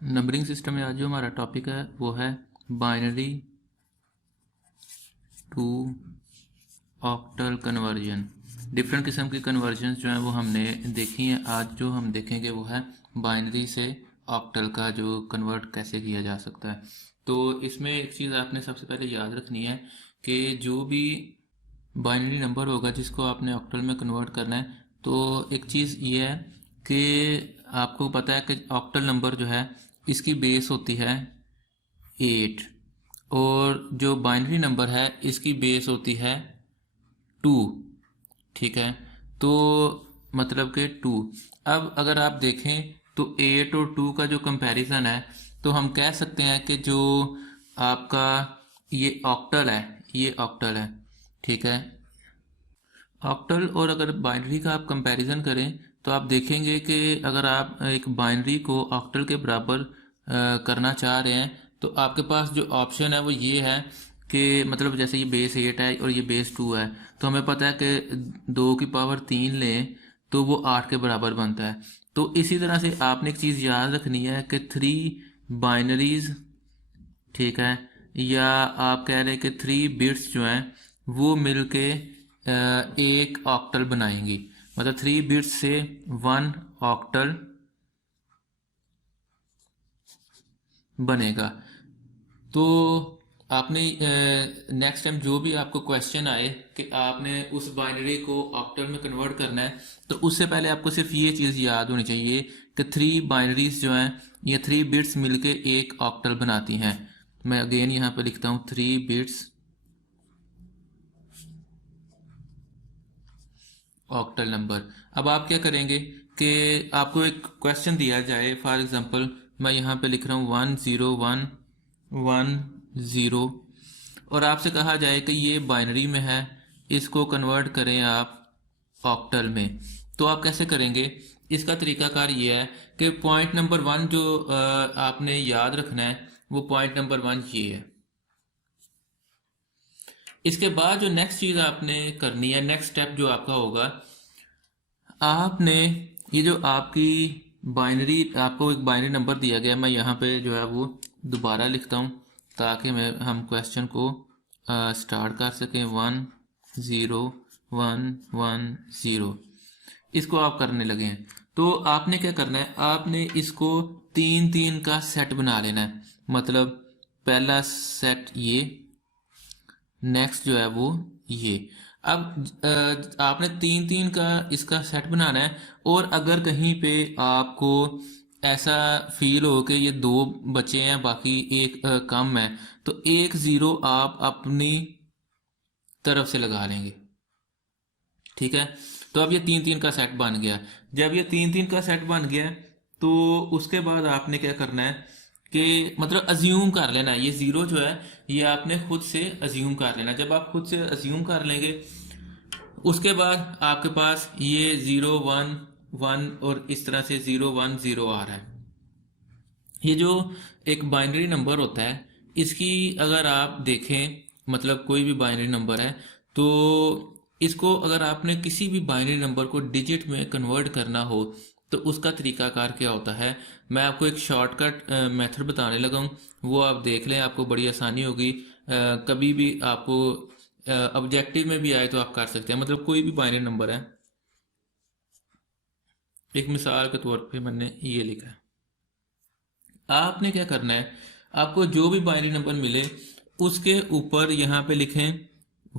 Numbering system में आज जो हमारा टॉपिक है वो है binary to octal conversion. Different किस्म की कन्वर्जन जो हैं वो हमने देखी हैं। आज जो हम देखेंगे वो है बाइनरी से ऑक्टल का जो कन्वर्ट कैसे किया जा सकता है। तो इसमें एक चीज़ आपने सबसे पहले याद रखनी है कि जो भी बाइनरी नंबर होगा जिसको आपने ऑक्टल में कन्वर्ट करना है, तो एक चीज़ ये है कि आपको पता है कि ऑक्टल नंबर जो है इसकी बेस होती है 8 और जो बाइनरी नंबर है इसकी बेस होती है 2। ठीक है, तो मतलब कि 2। अब अगर आप देखें तो 8 और 2 का जो कंपैरिजन है तो हम कह सकते हैं कि जो आपका ये ऑक्टल है, ये ऑक्टल है। ठीक है, ऑक्टल और अगर बाइनरी का आप कंपैरिजन करें तो आप देखेंगे कि अगर आप एक बाइनरी को ऑक्टल के बराबर करना चाह रहे हैं तो आपके पास जो ऑप्शन है वो ये है कि मतलब जैसे ये बेस 8 है और ये बेस 2 है, तो हमें पता है कि 2 की पावर 3 लें तो वो 8 के बराबर बनता है। तो इसी तरह से आपने एक चीज़ याद रखनी है कि 3 बाइनरीज, ठीक है, या आप कह रहे हैं कि 3 बिट्स जो हैं वो मिलके एक ऑक्टल बनाएंगी। मतलब 3 बिट्स से 1 ऑक्टल बनेगा। तो आपने नेक्स्ट टाइम जो भी आपको क्वेश्चन आए कि आपने उस बाइनरी को ऑक्टल में कन्वर्ट करना है तो उससे पहले आपको सिर्फ ये चीज़ याद होनी चाहिए कि 3 बाइनरीज जो हैं ये 3 बिट्स मिलके एक ऑक्टल बनाती हैं। मैं अगेन यहाँ पे लिखता हूँ 3 बिट्स ऑक्टल नंबर। अब आप क्या करेंगे कि आपको एक क्वेश्चन दिया जाए, फॉर एग्जांपल मैं यहाँ पे लिख रहा हूँ 10110 और आपसे कहा जाए कि ये बाइनरी में है, इसको कन्वर्ट करें आप ऑक्टल में। तो आप कैसे करेंगे? इसका तरीकाकार ये है कि पॉइंट नंबर 1 जो आपने याद रखना है वो पॉइंट नंबर 1 ये है। इसके बाद जो नेक्स्ट चीज़ आपने करनी है, नेक्स्ट स्टेप जो आपका होगा, आपने ये जो आपकी बाइनरी, आपको एक बाइनरी नंबर दिया गया, मैं यहाँ पे जो है वो दोबारा लिखता हूँ ताकि हम क्वेश्चन को स्टार्ट कर सकें। 10110 इसको आप करने लगे हैं तो आपने क्या करना है, आपने इसको 3-3 का सेट बना लेना है। मतलब पहला सेट ये, नेक्स्ट जो है वो ये। अब आपने 3-3 का इसका सेट बनाना है और अगर कहीं पे आपको ऐसा फील हो कि ये 2 बचे हैं बाकी एक कम है तो 1 0 आप अपनी तरफ से लगा लेंगे। ठीक है, तो अब ये 3-3 का सेट बन गया। जब ये 3-3 का सेट बन गया तो उसके बाद आपने क्या करना है कि मतलब अज्यूम कर लेना है, ये 0 जो है ये आपने खुद से अज्यूम कर लेना। जब आप खुद से अज्यूम कर लेंगे उसके बाद आपके पास ये 0 1 1 और इस तरह से 0 1 0 आ रहा है। ये जो एक बाइनरी नंबर होता है इसकी अगर आप देखें, मतलब कोई भी बाइनरी नंबर है तो इसको अगर आपने किसी भी बाइनरी नंबर को डिजिट में कन्वर्ट करना हो तो उसका तरीकाकार क्या होता है, मैं आपको एक शॉर्टकट मेथड बताने लगा हूँ, वो आप देख लें, आपको बड़ी आसानी होगी। कभी भी आपको ऑब्जेक्टिव में भी आए तो आप कर सकते हैं। मतलब कोई भी बाइनरी नंबर है, एक मिसाल के तौर पे मैंने ये लिखा है। आपने क्या करना है, आपको जो भी बाइनरी नंबर मिले उसके ऊपर यहाँ पे लिखें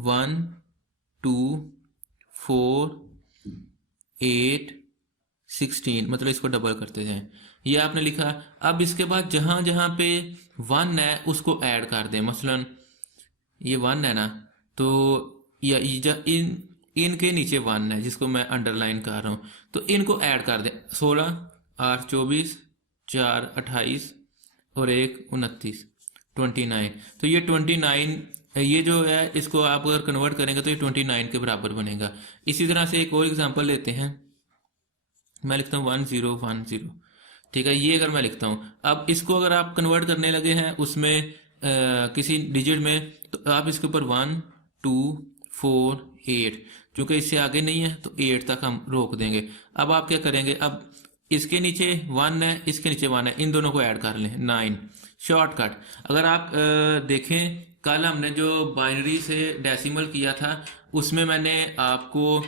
1 2 4 8 16, मतलब इसको डबल करते जाएं। ये आपने लिखा। अब इसके बाद जहां जहां पे 1 है उसको ऐड कर दें। मसलन ये 1 है ना, तो या इनके नीचे 1 है जिसको मैं अंडरलाइन कर रहा हूँ, तो इनको ऐड कर दें। 16 8 24 4 28 और 1 29 29। तो ये 29, ये जो है इसको आप अगर कन्वर्ट करेंगे तो ये 29 के बराबर बनेगा। इसी तरह से एक और एग्जांपल लेते हैं, मैं लिखता हूँ 1010। ठीक है, ये अगर मैं लिखता हूँ, अब इसको अगर आप कन्वर्ट करने लगे हैं उसमें किसी डिजिट में तो आप इसके ऊपर 1 2 4 8, क्योंकि इससे आगे नहीं है तो 8 तक हम रोक देंगे। अब आप क्या करेंगे, अब इसके नीचे 1 है, इसके नीचे 1 है, इन दोनों को ऐड कर लें 9। शॉर्टकट अगर आप देखें, कल हमने जो बाइनरी से डेसिमल किया था उसमें मैंने आपको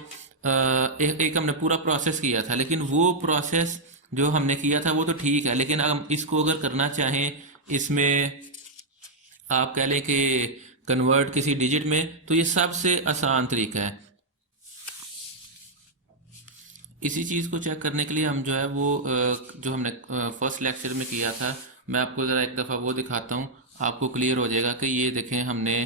एक हमने पूरा प्रोसेस किया था, लेकिन वो प्रोसेस जो हमने किया था वो तो ठीक है, लेकिन हम इसको अगर करना चाहें, इसमें आप कह लें कि कन्वर्ट किसी डिजिट में, तो ये सबसे आसान तरीका है। इसी चीज़ को चेक करने के लिए हम जो है वो जो हमने फर्स्ट लेक्चर में किया था, मैं आपको ज़रा एक दफ़ा वो दिखाता हूँ, आपको क्लियर हो जाएगा कि ये देखें हमने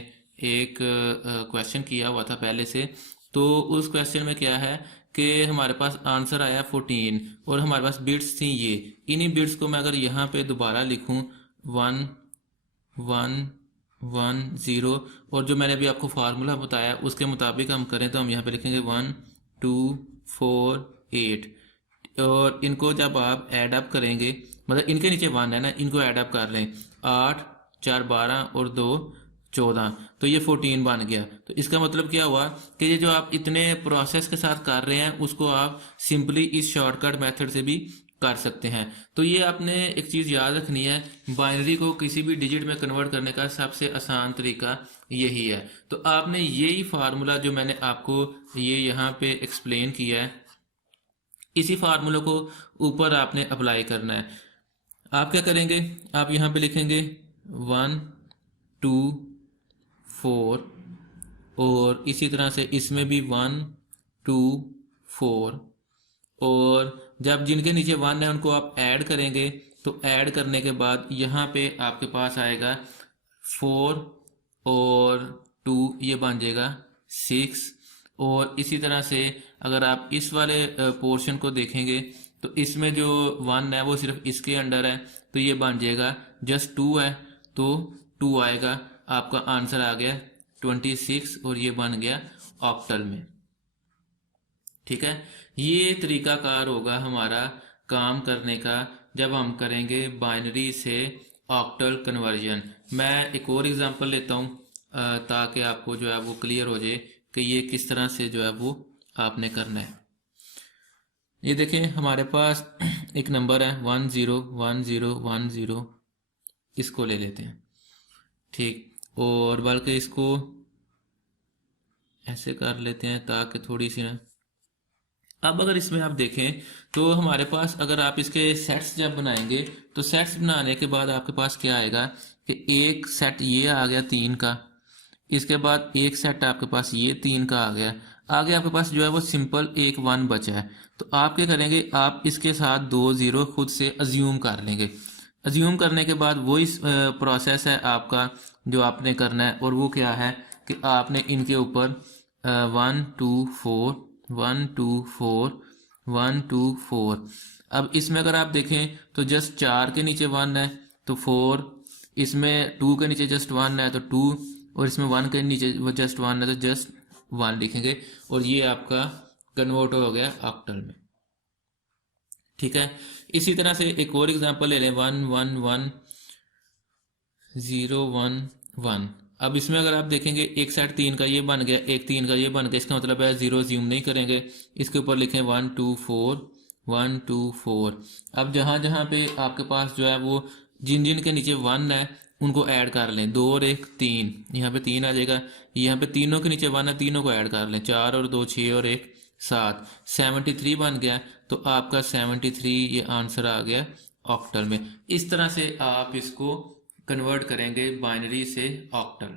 एक क्वेश्चन किया हुआ था पहले से। तो उस क्वेश्चन में क्या है कि हमारे पास आंसर आया 14 और हमारे पास बिट्स थी ये। इन्हीं बिट्स को मैं अगर यहाँ पे दोबारा लिखूँ 1 1 1 0, और जो मैंने अभी आपको फार्मूला बताया उसके मुताबिक हम करें तो हम यहाँ पे लिखेंगे 1 2 4 8, और इनको जब आप ऐड अप करेंगे, मतलब इनके नीचे 1 है ना, इनको ऐड अप कर लें, 8 4 12 और 2 14, तो ये 14 बन गया। तो इसका मतलब क्या हुआ कि ये जो आप इतने प्रोसेस के साथ कर रहे हैं उसको आप सिंपली इस शॉर्टकट मेथड से भी कर सकते हैं। तो ये आपने एक चीज़ याद रखनी है, बाइनरी को किसी भी डिजिट में कन्वर्ट करने का सबसे आसान तरीका यही है। तो आपने यही फार्मूला जो मैंने आपको ये यहाँ पे एक्सप्लेन किया है, इसी फार्मूले को ऊपर आपने अप्लाई करना है। आप क्या करेंगे, आप यहाँ पे लिखेंगे 1 2 4, और इसी तरह से इसमें भी 1 2 4, और जब जिनके नीचे 1 है उनको आप ऐड करेंगे, तो ऐड करने के बाद यहाँ पे आपके पास आएगा 4 और 2, ये बन जाएगा 6। और इसी तरह से अगर आप इस वाले पोर्शन को देखेंगे तो इसमें जो 1 है वो सिर्फ इसके अंडर है, तो ये बन जाएगा जस्ट 2 है तो 2 आएगा, आपका आंसर आ गया 26, और ये बन गया ऑक्टल में। ठीक है, ये तरीकाकार होगा हमारा काम करने का जब हम करेंगे बाइनरी से ऑक्टल कन्वर्जन। मैं एक और एग्जांपल लेता हूँ ताकि आपको जो है वो क्लियर हो जाए कि ये किस तरह से जो है वो आपने करना है। ये देखें हमारे पास एक नंबर है 1 0 1 0 1 0, इसको ले लेते हैं, ठीक, और बल्कि इसको ऐसे कर लेते हैं ताकि थोड़ी सी ना, अब अगर इसमें आप देखें तो हमारे पास अगर आप इसके सेट्स जब बनाएंगे तो सेट्स बनाने के बाद आपके पास क्या आएगा कि एक सेट ये आ गया 3 का, इसके बाद एक सेट आपके पास ये 3 का आ गया, आगे आपके पास जो है वो सिंपल एक 1 बचा है। तो आप क्या करेंगे, आप इसके साथ 2 0 खुद से अज्यूम कर लेंगे। अज्यूम करने के बाद वही प्रोसेस है आपका जो आपने करना है, और वो क्या है कि आपने इनके ऊपर 1 2 4 1 2 4 1 2 4, अब इसमें अगर आप देखें तो जस्ट 4 के नीचे 1 है तो 4, इसमें 2 के नीचे जस्ट 1 है तो 2, और इसमें 1 के नीचे वो जस्ट 1 है तो जस्ट 1 लिखेंगे, और ये आपका कन्वर्ट हो गया ऑक्टल में। ठीक है, इसी तरह से एक और एग्जांपल ले लें 1 1 1 0 1 1। अब इसमें अगर आप देखेंगे एक सेट 3 का ये बन गया, एक 3 का ये बन गया, इसका मतलब है 0 ज्यूम नहीं करेंगे, इसके ऊपर लिखें 1 2 4 1 2 4। अब जहां जहां पे आपके पास जो है वो जिन जिन के नीचे 1 है उनको ऐड कर लें, 2 और 1 3, यहाँ पे 3 आ जाएगा, यहाँ पे तीनों के नीचे 1 है, तीनों को ऐड कर लें, 4 और 2 6 और 1 7, 73 बन गया। तो आपका 73 ये आंसर आ गया ऑक्टल में। इस तरह से आप इसको कन्वर्ट करेंगे बाइनरी से ऑक्टल।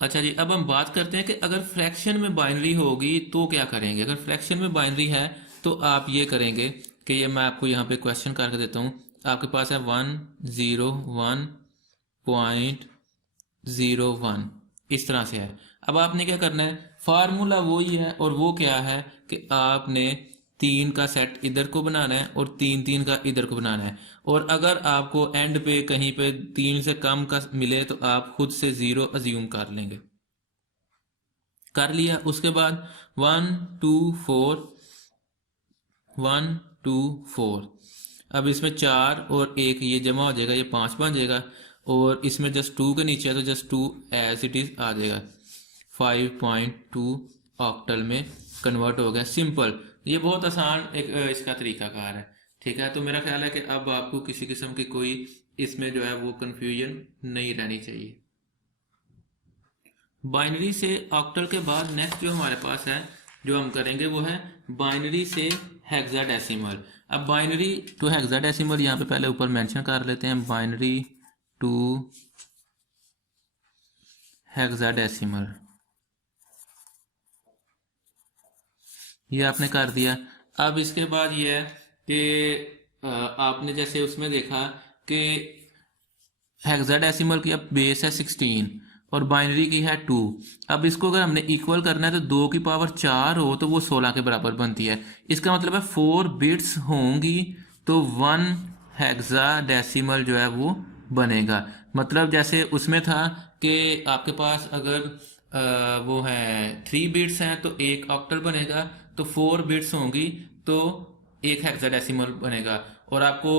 अच्छा जी, अब हम बात करते हैं कि अगर फ्रैक्शन में बाइनरी होगी तो क्या करेंगे। अगर फ्रैक्शन में बाइनरी है तो आप ये करेंगे कि ये मैं आपको यहाँ पे क्वेश्चन करके देता हूँ। आपके पास है 101.01, इस तरह से है। अब आपने क्या करना है, फार्मूला वही है, और वो क्या है कि आपने 3 का सेट इधर को बनाना है और 3 3 का इधर को बनाना है, और अगर आपको एंड पे कहीं पे 3 से कम का मिले तो आप खुद से 0 अज्यूम कर लेंगे। कर लिया, उसके बाद 1 2 4 1 2 4, अब इसमें 4 और 1 ये जमा हो जाएगा, ये 5 बन जाएगा, और इसमें जस्ट 2 के नीचे है तो जस्ट 2 एज इट इज आ जाएगा 5.2 ऑक्टल में कन्वर्ट हो गया। सिंपल, ये बहुत आसान एक इसका तरीकाकार है। ठीक है, तो मेरा ख्याल है कि अब आपको किसी किस्म की कोई इसमें जो है वो कंफ्यूजन नहीं रहनी चाहिए। बाइनरी से ऑक्टल के बाद नेक्स्ट जो हमारे पास है जो हम करेंगे वो है बाइनरी से हेक्साडेसिमल। अब बाइनरी टू हेक्साडेसिमल यहाँ पे पहले ऊपर मेंशन कर लेते हैं, बाइनरी टू हेक्साडेसिमल, ये आपने कर दिया। अब इसके बाद ये है कि आपने जैसे उसमें देखा कि हेक्साडेसिमल की अब बेस है 16 और बाइनरी की है 2। अब इसको अगर हमने इक्वल करना है तो 2 की पावर 4 हो तो वो 16 के बराबर बनती है। इसका मतलब है 4 बिट्स होंगी तो 1 हेक्साडेसिमल जो है वो बनेगा। मतलब जैसे उसमें था कि आपके पास अगर वो है 3 बिट्स हैं तो एक ऑक्टल बनेगा, तो 4 बिट्स होंगी तो एक हेक्साडेसिमल बनेगा। और आपको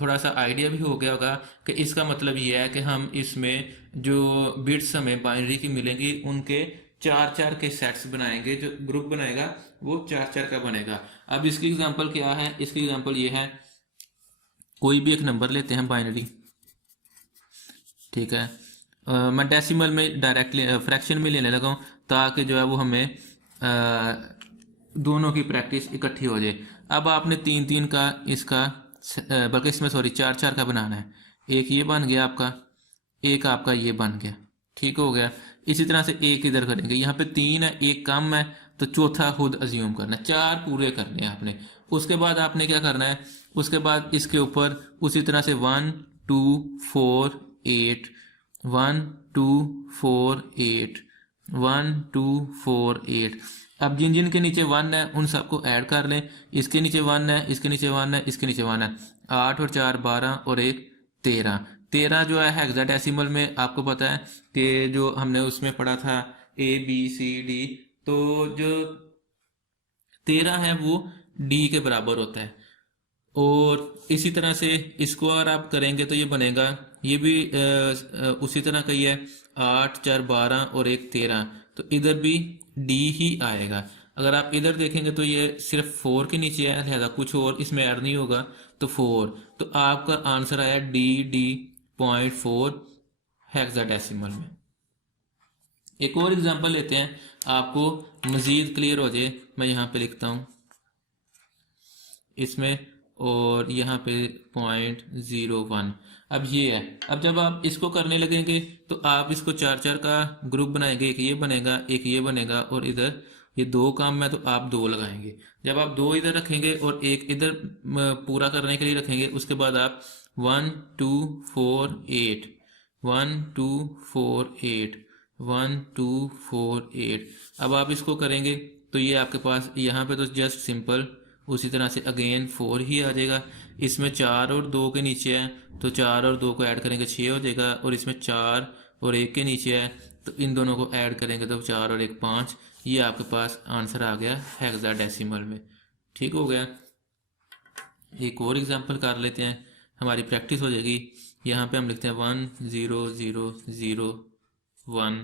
थोड़ा सा आइडिया भी हो गया होगा कि इसका मतलब ये है कि हम इसमें जो बिट्स हमें बाइनरी की मिलेंगी उनके 4-4 के सेट्स बनाएंगे, जो ग्रुप बनाएगा वो 4-4 का बनेगा। अब इसकी एग्जांपल क्या है, इसकी एग्जांपल ये है, कोई भी एक नंबर लेते हैं बाइनरी, ठीक है, मैं डेसिमल में डायरेक्टली फ्रैक्शन में लेने लगा हूँ ताकि जो है वो हमें दोनों की प्रैक्टिस इकट्ठी हो जाए। अब आपने 3-3 का इसका बल्कि इसमें सॉरी 4-4 का बनाना है। एक ये बन गया आपका, एक आपका ये बन गया, ठीक हो गया। इसी तरह से एक इधर करेंगे, यहाँ पे 3 है, एक कम है तो चौथा खुद अज्यूम करना है। 4 पूरे करने हैं आपने। उसके बाद आपने क्या करना है, उसके बाद इसके ऊपर उसी तरह से 1 2 4 8 1 2 4 8 1 2 4 8। अब जिन जिन के नीचे 1 है उन सबको ऐड कर लें। इसके नीचे 1 है, इसके नीचे 1 है, इसके नीचे 1 है। 8 और 4 12 और 1 13। 13 जो है हेक्साडेसिमल में आपको पता है कि जो हमने उसमें पढ़ा था ABCD, तो जो 13 है वो D के बराबर होता है। और इसी तरह से इसको अगर आप करेंगे तो ये बनेगा, ये भी उसी तरह का ही है, 8 4 12 और 1 13, तो इधर भी D ही आएगा। अगर आप इधर देखेंगे तो ये सिर्फ 4 के नीचे है, लिहाजा कुछ और इसमें ऐड नहीं होगा, तो 4, तो आपका आंसर आया D.4 हेक्साडेसिमल में। एक और एग्जांपल लेते हैं आपको मजीद क्लियर हो जाए। मैं यहाँ पे लिखता हूँ इसमें और यहाँ पे 0.01। अब ये है, अब जब आप इसको करने लगेंगे तो आप इसको 4-4 का ग्रुप बनाएंगे, एक ये बनेगा, एक ये बनेगा, और इधर ये 2 काम है तो आप 2 लगाएंगे। जब आप 2 इधर रखेंगे और एक इधर पूरा करने के लिए रखेंगे, उसके बाद आप 1 2 4 8 1 2 4 8 1 2 4 8। अब आप इसको करेंगे तो ये आपके पास यहाँ पे तो जस्ट सिंपल उसी तरह से अगेन 4 ही आ जाएगा। इसमें 4 और 2 के नीचे है तो 4 और 2 को ऐड करेंगे 6 हो जाएगा, और इसमें 4 और 1 के नीचे है तो इन दोनों को ऐड करेंगे तो 4 और 1 5। ये आपके पास आंसर आ गया हेक्साडेसिमल में। ठीक हो गया। एक और एग्जांपल कर लेते हैं, हमारी प्रैक्टिस हो जाएगी। यहाँ पे हम लिखते हैं 1 0 0 0 1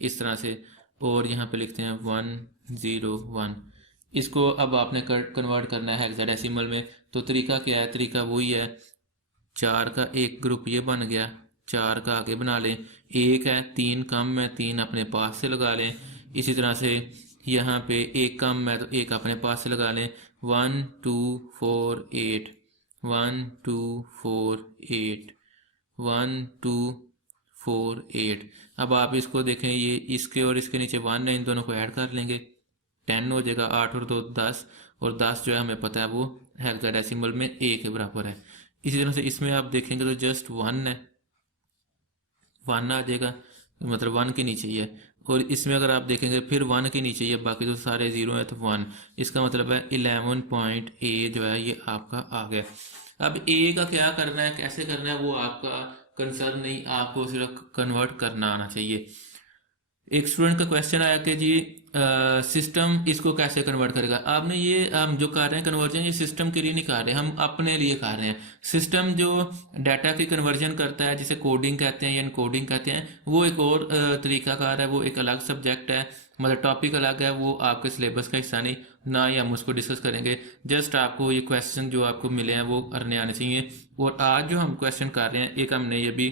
इस तरह से, और यहाँ पे लिखते हैं 1 0 1। इसको अब आपने कन्वर्ट करना है हेक्साडेसिमल में। तो तरीका क्या है, तरीका वही है, 4 का एक ग्रुप ये बन गया, 4 का आगे बना लें, 1 है 3 कम है 3 अपने पास से लगा लें। इसी तरह से यहाँ पे 1 कम है तो 1 अपने पास से लगा लें। 1 2 4 8 1 2 4 8 1 2 4 8। अब आप इसको देखें, ये इसके और इसके नीचे 1 है, इन दोनों को ऐड कर लेंगे, 10 हो जाएगा। 8 और 2 10, और 10 जो है हमें पता है वो हेक्साडेसिमल में 1 के बराबर है। इसी तरह से इसमें आप देखेंगे तो जस्ट 1 है, 1 आ जाएगा, मतलब 1 के नीचे ही है। और इसमें अगर आप देखेंगे फिर 1 के नीचे ही है, बाकी तो सारे 0 है तो 1। इसका मतलब है 11 पॉइंट A जो है ये आपका आ गया। अब A का क्या करना है, कैसे करना है, वो आपका कंसर्न नहीं, आपको सिर्फ कन्वर्ट करना आना चाहिए। एक स्टूडेंट का क्वेश्चन आया कि जी सिस्टम इसको कैसे कन्वर्ट करेगा। आपने ये हम जो कर रहे हैं कन्वर्जन, ये सिस्टम के लिए नहीं कर रहे, हम अपने लिए कर रहे हैं। सिस्टम जो डाटा की कन्वर्जन करता है, जिसे कोडिंग कहते हैं या इनकोडिंग कहते हैं, वो एक और तरीकाकार है, वो एक अलग सब्जेक्ट है, मतलब टॉपिक अलग है, वो आपके सिलेबस का हिस्सा नहीं, ना ही हम उसको डिस्कस करेंगे। जस्ट आपको ये क्वेश्चन जो आपको मिले हैं वो करने आने चाहिए। और आज जो हम क्वेश्चन कर रहे हैं, एक हमने ये भी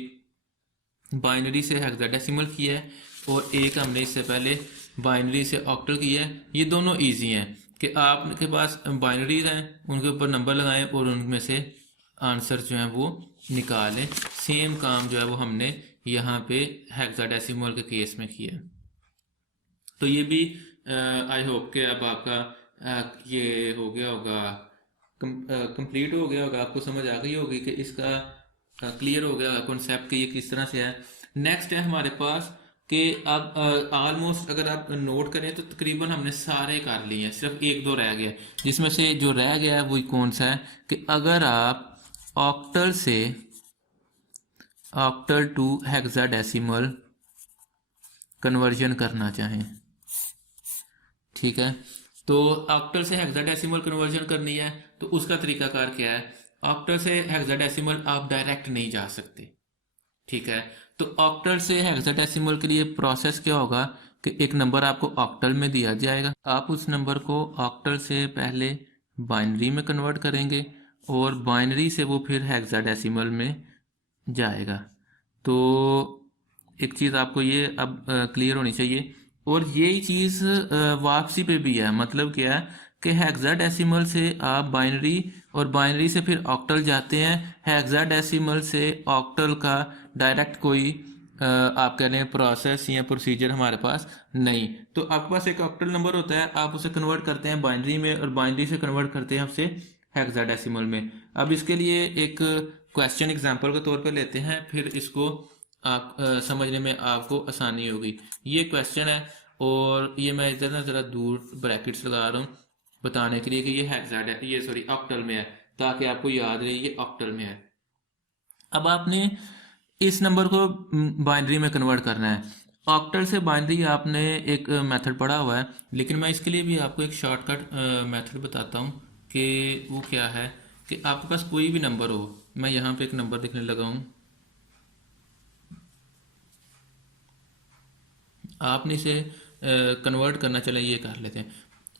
बाइनरी से हेक्साडेसिमल किया है और एक हमने इससे पहले बाइनरी से ऑक्टल किया है। ये दोनों इजी हैं कि आपके पास बाइनरीज हैं, उनके ऊपर नंबर लगाएं और उनमें से आंसर जो है वो निकालें। सेम काम जो है वो हमने यहाँ पे हेक्साडेसिमल के केस में किया है। तो ये भी आई होप कि अब आपका ये हो गया होगा, कंप्लीट हो गया होगा, आपको समझ आ गई होगी कि इसका क्लियर हो गया कॉन्सेप्ट कि ये किस तरह से है। नेक्स्ट है हमारे पास कि अब ऑलमोस्ट अगर आप नोट करें तो तकरीबन हमने सारे कर लिए हैं, सिर्फ एक दो रह गया, जिसमें से जो रह गया है वो कौन सा है कि अगर आप ऑक्टल से ऑक्टल टू हेक्साडेसिमल कन्वर्जन करना चाहें, ठीक है, तो ऑक्टल से हेक्साडेसिमल कन्वर्जन करनी है तो उसका तरीकाकार क्या है। ऑक्टल से हेक्साडेसिमल आप डायरेक्ट नहीं जा सकते, ठीक है। तो ऑक्टल से हेक्साडेसिमल के लिए प्रोसेस क्या होगा कि एक नंबर आपको ऑक्टल में दिया जाएगा, आप उस नंबर को ऑक्टल से पहले बाइनरी में कन्वर्ट करेंगे और बाइनरी से वो फिर हेक्साडेसिमल में जाएगा। तो एक चीज़ आपको ये अब क्लियर होनी चाहिए। और यही चीज़ वापसी पे भी है, मतलब क्या है कि हेक्साडेसिमल से आप बाइनरी और बाइनरी से फिर ऑक्टल जाते हैं, हेक्साडेसिमल से ऑक्टल का डायरेक्ट कोई आप कह रहे हैं प्रोसेस या प्रोसीजर हमारे पास नहीं। तो आपके पास एक ऑक्टल नंबर होता है, आप उसे कन्वर्ट करते हैं बाइनरी में और बाइनरी से कन्वर्ट करते हैं आपसे हेक्साडेसिमल में। अब इसके लिए एक क्वेश्चन एग्जांपल के तौर पे लेते हैं, फिर इसको आप समझने में आपको आसानी होगी। ये क्वेश्चन है और ये मैं इधर ना ज़रा दूर ब्रैकेट्स लगा रहा हूँ बताने के लिए कि ये ऑक्टल में है, ताकि आपको याद रहे ये ऑक्टल में है। अब आपने इस नंबर को बाइनरी में कन्वर्ट करना है। ऑक्टल से बाइनरी आपने एक मेथड पढ़ा हुआ है, लेकिन मैं इसके लिए भी आपको एक शॉर्टकट मेथड बताता हूँ कि वो क्या है। कि आपके पास कोई भी नंबर हो, मैं यहाँ पे एक नंबर लिखने लगा हूँ, आपने इसे कन्वर्ट करना, चले ये कर लेते हैं,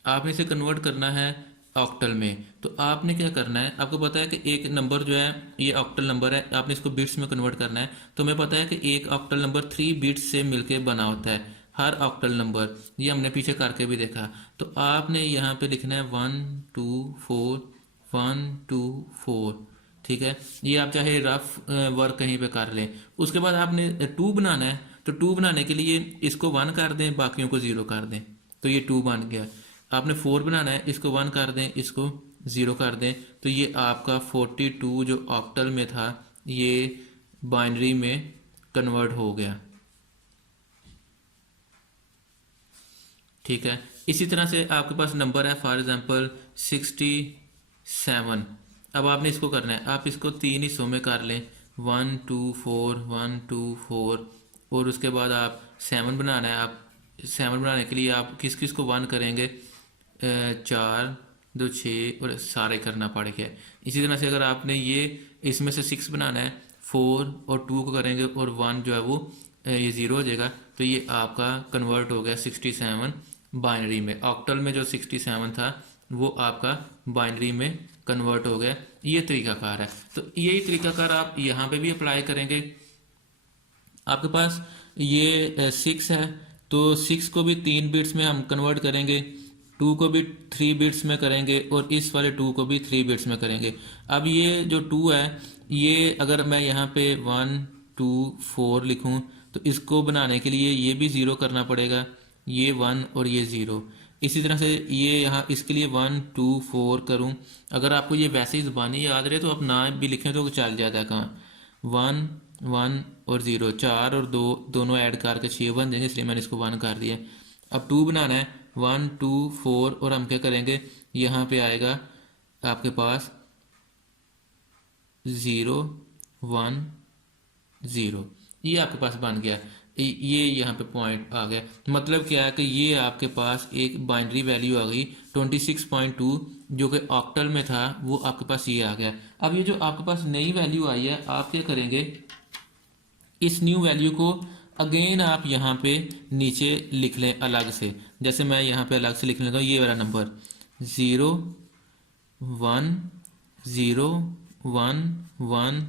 आपने इसे कन्वर्ट करना है ऑक्टल में। तो आपने क्या करना है, आपको पता है कि एक नंबर जो है ये ऑक्टल नंबर है, आपने इसको बिट्स में कन्वर्ट करना है। तो हमें पता है कि एक ऑक्टल नंबर 3 बिट्स से मिलके बना होता है, हर ऑक्टल नंबर, ये हमने पीछे करके भी देखा। तो आपने यहाँ पे लिखना है 1 2 4 1 2 4, ठीक है। ये आप चाहे रफ वर्क कहीं पे कर लें। उसके बाद आपने 2 बनाना है, तो 2 बनाने के लिए इसको 1 कर दें, बाकियों को 0 कर दें, तो ये 2 बन गया। आपने 4 बनाना है, इसको 1 कर दें, इसको 0 कर दें, तो ये आपका 42 जो ऑक्टल में था ये बाइनरी में कन्वर्ट हो गया, ठीक है। इसी तरह से आपके पास नंबर है फॉर एग्जांपल 67। अब आपने इसको करना है, आप इसको 3 हिस्सों में कर लें, 1 2 4 1 2 4, और उसके बाद आप 7 बनाना है। आप 7 बनाने के लिए आप किस किस को 1 करेंगे, 4 2 6 और सारे करना पड़ेगा। इसी तरह से अगर आपने ये इसमें से 6 बनाना है, 4 और 2 को करेंगे और 1 जो है वो ये 0 हो जाएगा। तो ये आपका कन्वर्ट हो गया 67 बाइनरी में। ऑक्टल में जो 67 था वो आपका बाइनरी में कन्वर्ट हो गया। ये तरीकाकार है। तो यही तरीकाकार आप यहाँ पे भी अप्लाई करेंगे। आपके पास ये 6 है, तो 6 को भी 3 बिट्स में हम कन्वर्ट करेंगे, 2 को भी 3 बिट्स में करेंगे और इस वाले 2 को भी 3 बिट्स में करेंगे। अब ये जो 2 है, ये अगर मैं यहाँ पे 1 2 4 लिखूँ तो इसको बनाने के लिए ये भी 0 करना पड़ेगा, ये 1 और ये 0। इसी तरह से ये यहाँ इसके लिए 1 2 4 करूँ। अगर आपको ये वैसे ही ज़बानी याद रहे तो आप ना भी लिखें तो चल जाता है। कहाँ 1 1 और 0, 4 और 2 दोनों ऐड करके 6 बन देंगे, इसलिए मैंने इसको 1 कर दिया। अब 2 बनाना है, 1 2 4, और हम क्या करेंगे, यहाँ पे आएगा आपके पास 0 1 0, ये आपके पास बन गया। ये यहाँ पे पॉइंट आ गया। मतलब क्या है कि ये आपके पास एक बाइनरी वैल्यू आ गई 26.2, जो कि ऑक्टल में था, वो आपके पास ये आ गया। अब ये जो आपके पास नई वैल्यू आई है, आप क्या करेंगे, इस न्यू वैल्यू को अगेन आप यहाँ पे नीचे लिख लें अलग से। जैसे मैं यहाँ पे अलग से लिख लेता हूँ, ये वाला नंबर 0 1 1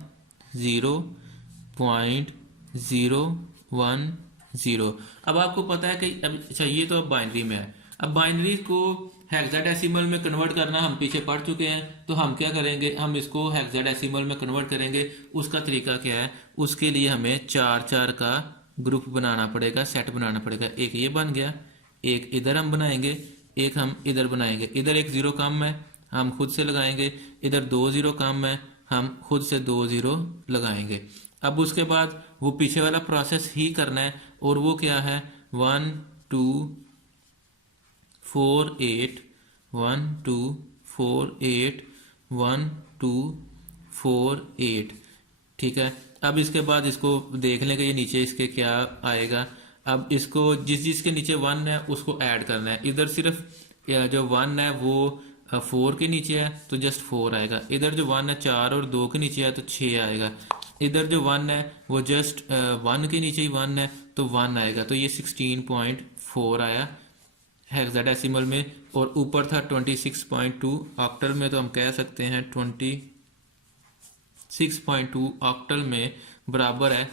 0.010। अब आपको पता है कि अब अच्छा, ये तो अब बाइनरी में है। अब बाइनरी को हेक्साडेसिमल में कन्वर्ट करना हम पीछे पढ़ चुके हैं, तो हम क्या करेंगे, हम इसको हेक्साडेसिमल में कन्वर्ट करेंगे। उसका तरीका क्या है, उसके लिए हमें 4 का ग्रुप बनाना पड़ेगा, सेट बनाना पड़ेगा। एक ये बन गया, एक इधर हम बनाएंगे, एक हम इधर बनाएंगे। इधर एक 0 कम है, हम खुद से लगाएंगे। इधर 2 0 कम है, हम खुद से 2 0 लगाएंगे। अब उसके बाद वो पीछे वाला प्रोसेस ही करना है, और वो क्या है, 1 2 4 8 1 2 4 8 1 2 4 8। ठीक है। अब इसके बाद इसको देख लेंगे ये नीचे इसके क्या आएगा। अब इसको जिसके नीचे 1 है उसको ऐड करना है। इधर सिर्फ जो 1 है वो 4 के नीचे है तो जस्ट 4 आएगा। इधर जो 1 है 4 और 2 के नीचे है तो 6 आएगा। इधर जो 1 है वो जस्ट 1 के नीचे ही 1 है तो 1 आएगा। तो ये 16.4 आया हेक्साडेसिमल में, और ऊपर था 26.2 ऑक्टल में, तो हम कह सकते हैं 26.2 ऑक्टल में बराबर है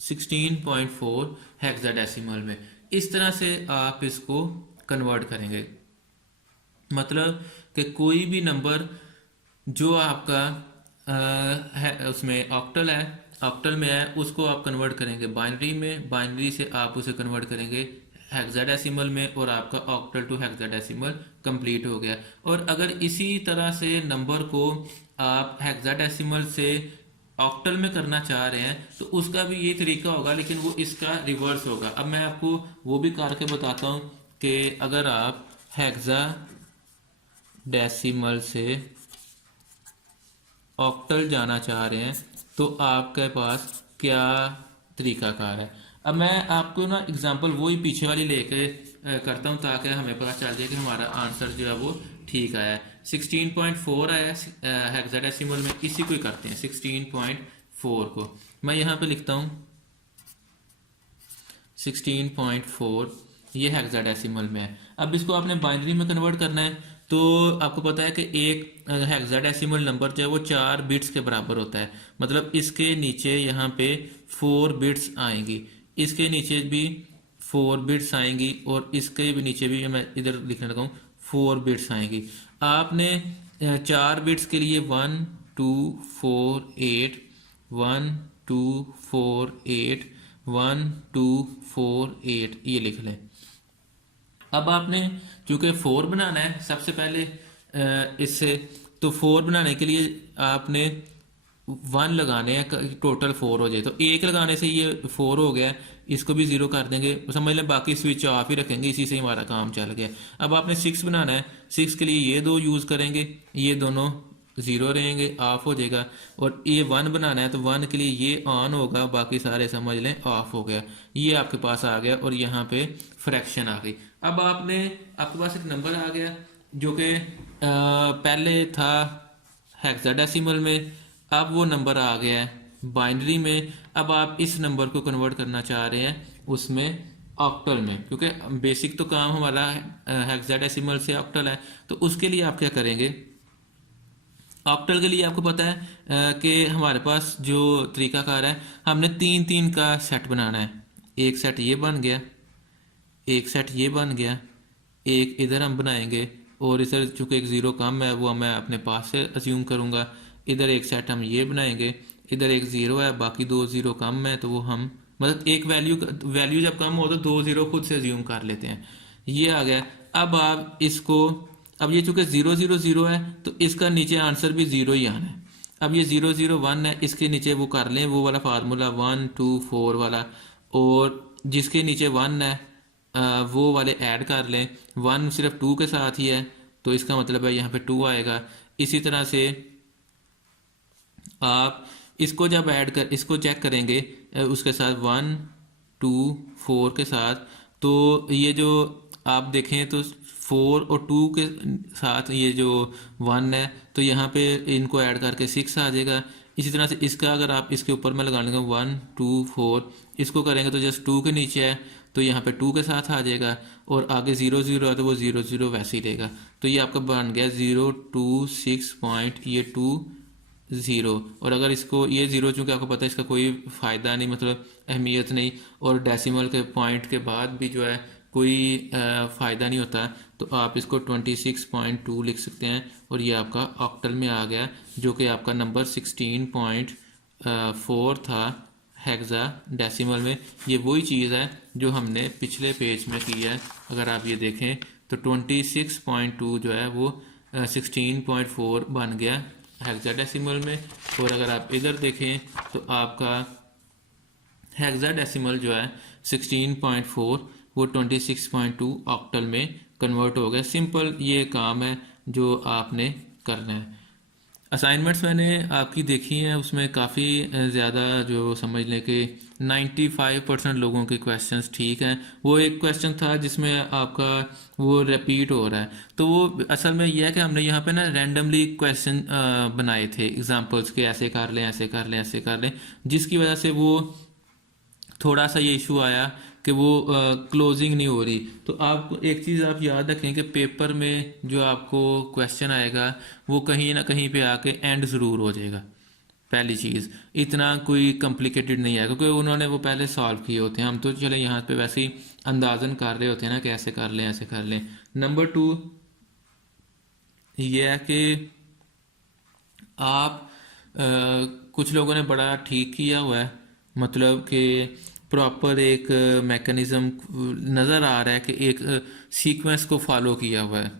16.4 हेक्साडेसिमल में। इस तरह से आप इसको कन्वर्ट करेंगे। मतलब कि कोई भी नंबर जो आपका है उसमें ऑक्टल है, ऑक्टल में है, उसको आप कन्वर्ट करेंगे बाइनरी में, बाइनरी से आप उसे कन्वर्ट करेंगे हेक्साडेसिमल में, और आपका ऑक्टल टू हेक्साडेसिमल कंप्लीट हो गया। और अगर इसी तरह से नंबर को आप हेक्साडेसिमल से ऑक्टल में करना चाह रहे हैं तो उसका भी ये तरीका होगा, लेकिन वो इसका रिवर्स होगा। अब मैं आपको वो भी करके बताता हूँ कि अगर आप हेक्साडेसिमल से ऑक्टल जाना चाह रहे हैं तो आपके पास क्या तरीकाकार है। अब मैं आपको ना एग्जांपल वही पीछे वाली लेके करता हूँ ताकि हमें पता चल जाए कि हमारा आंसर जो है वो ठीक आया है। 16.4 आया हेक्साडेसिमल में, इसी को ही करते हैं 16.4 को। मैं यहाँ पे लिखता हूँ 16.4, ये हेक्साडेसिमल में है। अब इसको आपने बाइनरी में कन्वर्ट करना है, तो आपको पता है कि एक हेक्साडेसिमल नंबर जो है वो 4 बिट्स के बराबर होता है। मतलब इसके नीचे यहाँ पे 4 बिट्स आएंगी, इसके नीचे भी 4 बिट्स आएंगी, और इसके भी नीचे भी, मैं इधर लिखने लगा हूँ, 4 बिट्स आएंगी। आपने 4 बिट्स के लिए 1 2 4 8 1 2 4 8 1 2 4 8 ये लिख लें। अब आपने चूंकि 4 बनाना है सबसे पहले इससे, तो 4 बनाने के लिए आपने 1 लगाने हैं, टोटल 4 हो जाए। तो 1 लगाने से ये 4 हो गया, इसको भी 0 कर देंगे, समझ लें बाकी स्विच ऑफ ही रखेंगे, इसी से हमारा काम चल गया। अब आपने 6 बनाना है, 6 के लिए ये 2 यूज़ करेंगे, ये दोनों 0 रहेंगे, ऑफ हो जाएगा। और ये 1 बनाना है तो 1 के लिए ये ऑन होगा, बाकी सारे समझ लें ऑफ हो गया। ये आपके पास आ गया, और यहाँ पे फ्रैक्शन आ गई। अब आपके पास एक नंबर आ गया जो कि पहले था हेक्साडेसिमल में, अब वो नंबर आ गया है बाइनरी में। अब आप इस नंबर को कन्वर्ट करना चाह रहे हैं उसमें ऑक्टल में, क्योंकि बेसिक तो काम हमारा हेक्साडेसिमल से ऑक्टल है। तो उसके लिए आप क्या करेंगे, ऑक्टल के लिए आपको पता है कि हमारे पास जो तरीकाकार है, हमने 3 3 का सेट बनाना है। एक सेट ये बन गया, एक सेट ये बन गया, एक इधर हम बनाएंगे, और इधर चूंकि एक 0 कम है वो मैं अपने पास से अज्यूम करूँगा। इधर एक सेट हम ये बनाएंगे, इधर एक 0 है, बाकी 2 0 कम है, तो वो हम मतलब एक वैल्यू जब कम हो तो 2 0 खुद से अज्यूम कर लेते हैं। ये आ गया। अब आप इसको, अब ये चूंकि 0 0 0 है तो इसका नीचे आंसर भी 0 ही आना है। अब ये 0 0 1 है, इसके नीचे वो कर लें वो वाला फार्मूला 1 2 4 वाला, और जिसके नीचे 1 है वो वाले ऐड कर लें। 1 सिर्फ 2 के साथ ही है तो इसका मतलब है यहाँ पे 2 आएगा। इसी तरह से आप इसको जब ऐड कर इसको चेक करेंगे उसके साथ 1 4 के साथ, तो ये जो आप देखें तो 4 और 2 के साथ ये जो 1 है, तो यहाँ पे इनको ऐड करके 6 आ जाएगा। इसी तरह से इसका अगर आप इसके ऊपर में लगा लेंगे 1 2 4, इसको करेंगे तो जस्ट 2 के नीचे है तो यहाँ पे 2 के साथ आ जाएगा, और आगे 0 0 है तो वो 0 0 वैसे ही रहेगा। तो ये आपका बन गया 0 2 6 पॉइंट ये 2 0। और अगर इसको ये 0 चूँकि आपको पता है इसका कोई फ़ायदा नहीं, मतलब अहमियत नहीं, और डेसिमल के पॉइंट के बाद भी जो है कोई फ़ायदा नहीं होता, तो आप इसको 26.2 लिख सकते हैं, और ये आपका ऑक्टल में आ गया, जो कि आपका नंबर 16.4 था हेक्सा डेसिमल में। ये वही चीज़ है जो हमने पिछले पेज में की है। अगर आप ये देखें तो 26.2 जो है वो 16.4 बन गया हेक्साडेसिमल में। और अगर आप इधर देखें तो आपका हेक्साडेसिमल जो है 16.4 वो 26.2 ऑक्टल में कन्वर्ट हो गया। सिंपल ये काम है जो आपने करना है। असाइनमेंट्स मैंने आपकी देखी हैं, उसमें काफ़ी ज़्यादा जो समझ लें कि 95% लोगों के क्वेश्चंस ठीक हैं। वो एक क्वेश्चन था जिसमें आपका वो रिपीट हो रहा है, तो वो असल में यह है कि हमने यहाँ पे ना रैंडमली क्वेश्चन बनाए थे एग्जांपल्स के, ऐसे कर लें ऐसे कर लें ऐसे कर लें, जिसकी वजह से वो थोड़ा सा ये इशू आया कि वो क्लोजिंग नहीं हो रही। तो आप एक चीज़ आप याद रखें कि पेपर में जो आपको क्वेश्चन आएगा वो कहीं ना कहीं पे आके एंड ज़रूर हो जाएगा। पहली चीज़, इतना कोई कॉम्प्लिकेटेड नहीं है क्योंकि उन्होंने वो पहले सॉल्व किए होते हैं। हम तो चले यहाँ पे वैसे ही अंदाजन कर रहे होते हैं ना कि ऐसे कर लें ऐसे कर लें। नंबर 2 ये है कि आप कुछ लोगों ने बड़ा ठीक किया हुआ है, मतलब कि प्रॉपर एक मैकेनिज्म नज़र आ रहा है कि एक सीक्वेंस को फॉलो किया हुआ है।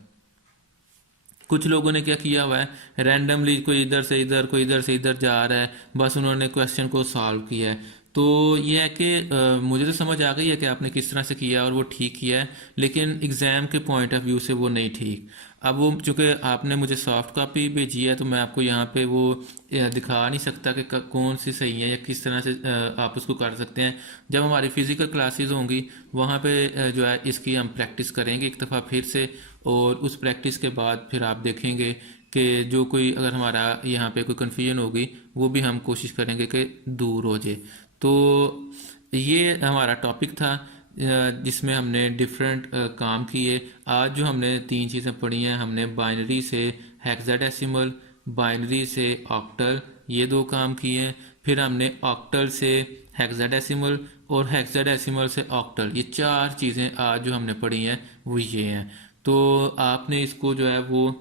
कुछ लोगों ने क्या किया हुआ है, रैंडमली कोई इधर से इधर कोई इधर से इधर जा रहा है, बस उन्होंने क्वेश्चन को सॉल्व किया है। तो ये है कि मुझे तो समझ आ गई है कि आपने किस तरह से किया और वो ठीक किया है, लेकिन एग्ज़ाम के पॉइंट ऑफ व्यू से वो नहीं ठीक। अब वो चूँकि आपने मुझे सॉफ्ट कॉपी भेजी है तो मैं आपको यहाँ पे वो दिखा नहीं सकता कि कौन सी सही है या किस तरह से आप उसको कर सकते हैं। जब हमारी फ़िज़िकल क्लासेस होंगी वहाँ पे जो है इसकी हम प्रैक्टिस करेंगे एक दफ़ा फिर से, और उस प्रैक्टिस के बाद फिर आप देखेंगे कि जो कोई अगर हमारा यहाँ पे कोई कन्फ्यूजन होगी वो भी हम कोशिश करेंगे कि दूर हो जाए। तो ये हमारा टॉपिक था जिसमें हमने डिफरेंट काम किए। आज जो हमने 3 चीज़ें पढ़ी हैं, हमने बाइनरी से हेक्साडेसिमल, बाइनरी से ऑक्टल, ये 2 काम किए हैं। फिर हमने ऑक्टल से हेक्साडेसिमल और हेक्साडेसिमल से ऑक्टल, ये 4 चीज़ें आज जो हमने पढ़ी हैं वो ये हैं। तो आपने इसको जो है वो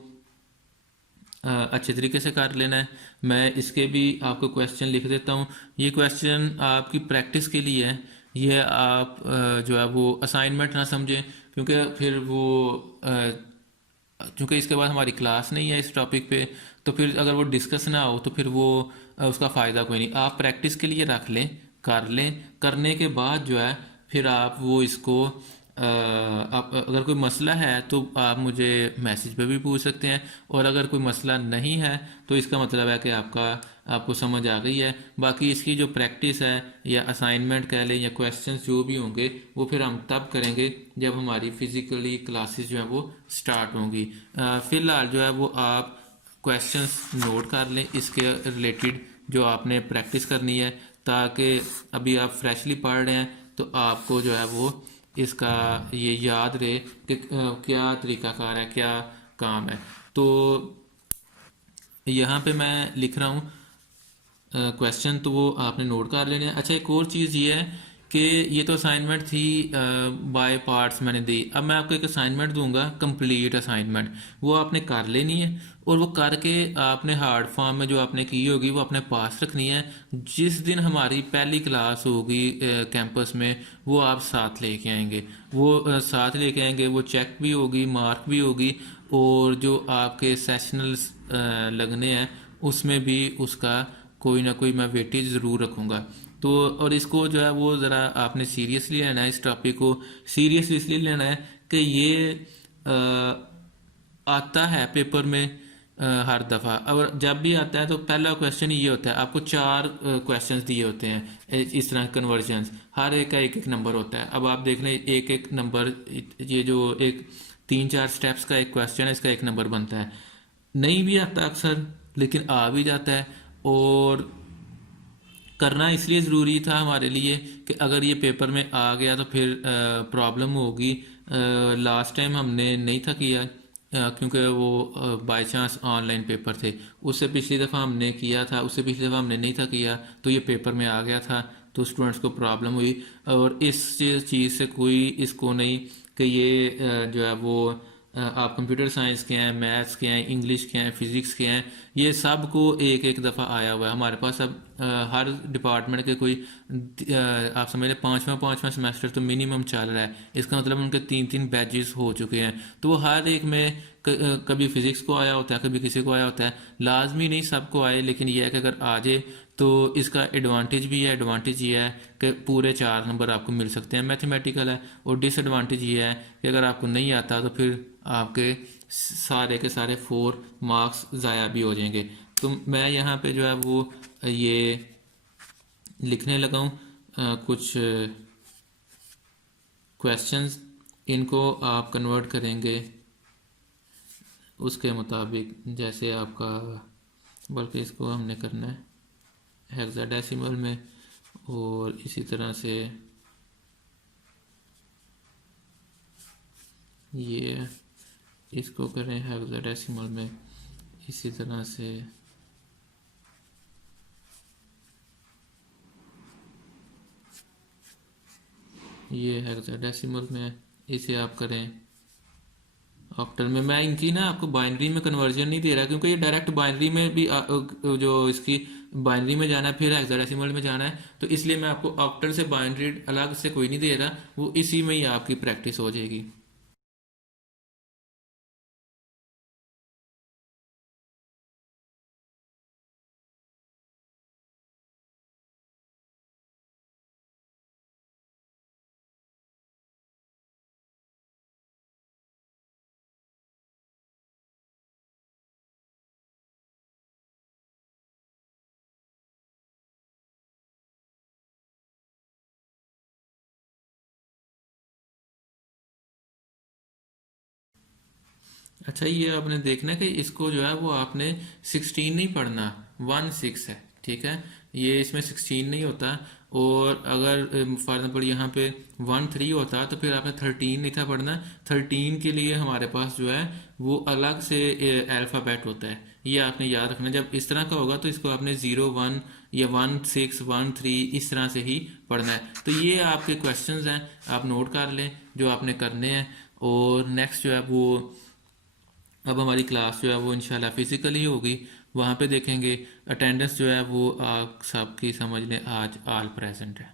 अच्छे तरीके से कर लेना है। मैं इसके भी आपको क्वेश्चन लिख देता हूँ। ये क्वेश्चन आपकी प्रैक्टिस के लिए है, ये आप जो है वो असाइनमेंट ना समझें, क्योंकि फिर वो चूँकि इसके बाद हमारी क्लास नहीं है इस टॉपिक पे, तो फिर अगर वो डिस्कस ना हो तो फिर वो उसका फ़ायदा कोई नहीं। आप प्रैक्टिस के लिए रख लें, कर लें, करने के बाद जो है फिर आप वो इसको आप अगर कोई मसला है तो आप मुझे मैसेज पे भी पूछ सकते हैं, और अगर कोई मसला नहीं है तो इसका मतलब है कि आपको समझ आ गई है। बाकी इसकी जो प्रैक्टिस है या असाइनमेंट कह लें या क्वेश्चंस जो भी होंगे वो फिर हम तब करेंगे जब हमारी फिज़िकली क्लासेस जो है वो स्टार्ट होंगी। फ़िलहाल जो है वो आप क्वेश्चंस नोट कर लें इसके रिलेटेड जो आपने प्रैक्टिस करनी है, ताकि अभी आप फ्रेशली पढ़ रहे हैं तो आपको जो है वो इसका ये याद रहे कि क्या तरीकाकार है, क्या काम है। तो यहाँ पे मैं लिख रहा हूँ क्वेश्चन, तो वो आपने नोट कर लेने हैं। अच्छा, एक और चीज़ ये है कि ये तो असाइनमेंट थी बाय पार्ट्स मैंने दी। अब मैं आपको एक असाइनमेंट दूंगा, कंप्लीट असाइनमेंट, वो आपने कर लेनी है, और वो करके आपने हार्ड फॉर्म में जो आपने की होगी वो अपने पास रखनी है। जिस दिन हमारी पहली क्लास होगी कैंपस में, वो आप साथ लेके आएंगे, वो साथ लेके आएंगे, वो चेक भी होगी, मार्क भी होगी, और जो आपके सेशनल्स लगने हैं उसमें भी उसका कोई ना कोई मैं वेटेज ज़रूर रखूँगा। तो और इसको जो है वो ज़रा आपने सीरियसली लेना है, इस टॉपिक को सीरियसली इसलिए लेना है कि ये आता है पेपर में हर दफ़ा। और जब भी आता है तो पहला क्वेश्चन ये होता है, आपको चार क्वेश्चंस दिए होते हैं इस तरह कन्वर्जन्स, हर एक का एक एक नंबर होता है। अब आप देख लें एक एक नंबर, ये जो एक 3-4 स्टेप्स का एक क्वेश्चन है, इसका एक नंबर बनता है। नहीं भी आता अक्सर, लेकिन आ भी जाता है। और करना इसलिए ज़रूरी था हमारे लिए कि अगर ये पेपर में आ गया तो फिर प्रॉब्लम होगी। लास्ट टाइम हमने नहीं था किया, क्योंकि वो बाय चांस ऑनलाइन पेपर थे। उससे पिछली दफ़ा हमने किया था, उससे पिछली दफ़ा हमने नहीं था किया, तो ये पेपर में आ गया था, तो स्टूडेंट्स को प्रॉब्लम हुई। और इस चीज़ से कोई इसको नहीं कि ये जो है वो आप कंप्यूटर साइंस के हैं, मैथ्स के हैं, इंग्लिश के हैं, फिज़िक्स के हैं, ये सब को एक एक दफ़ा आया हुआ है हमारे पास। अब हर डिपार्टमेंट के कोई आप समझ लें पाँचवा सेमेस्टर तो मिनिमम चल रहा है। इसका मतलब उनके 3-3 बैचेस हो चुके हैं, तो वो हर एक में कभी फिज़िक्स को आया होता है, कभी किसी को आया होता है। लाजमी नहीं सबको आए, लेकिन यह है कि अगर आ जाए तो इसका एडवांटेज भी है। एडवांटेज ये है कि पूरे 4 नंबर आपको मिल सकते हैं, मैथमेटिकल है। और डिसएडवांटेज ये है कि अगर आपको नहीं आता तो फिर आपके सारे के सारे 4 मार्क्स ज़ाया भी हो जाएंगे। तो मैं यहाँ पे जो है वो ये लिखने लगा हूँ कुछ क्वेश्चंस, इनको आप कन्वर्ट करेंगे उसके मुताबिक, जैसे आपका, बल्कि इसको हमने करना है हेक्साडेसिमल में, और इसी तरह से ये इसको करें हेक्साडेसिमल में, इसी तरह से ये हेक्साडेसिमल में, इसे आप करें ऑक्टल में। मैं इनकी ना आपको बाइनरी में कन्वर्जन नहीं दे रहा, क्योंकि ये डायरेक्ट बाइनरी में भी जो इसकी बाइनरी में जाना है, फिर हेक्साडेसिमल में जाना है, तो इसलिए मैं आपको ऑक्टल से बाइनरी अलग से कोई नहीं दे रहा, वो इसी में ही आपकी प्रैक्टिस हो जाएगी। अच्छा, ये आपने देखना है कि इसको जो है वो आपने 16 नहीं पढ़ना, 1-6 है, ठीक है। ये इसमें 16 नहीं होता। और अगर फॉर एग्जाम्पल यहाँ पे 1-3 होता तो फिर आपने 13 नहीं था पढ़ना। 13 के लिए हमारे पास जो है वो अलग से अल्फ़ाबेट होता है, ये आपने याद रखना। जब इस तरह का होगा तो इसको आपने 0-1 या 1-6-1-3 इस तरह से ही पढ़ना है। तो ये आपके क्वेश्चंस हैं, आप नोट कर लें जो आपने करने हैं। और नेक्स्ट जो है वो, अब हमारी क्लास जो है वो इंशाल्लाह फिजिकली होगी, वहाँ पे देखेंगे। अटेंडेंस जो है वो आप सबकी समझ लें आज ऑल प्रेजेंट है।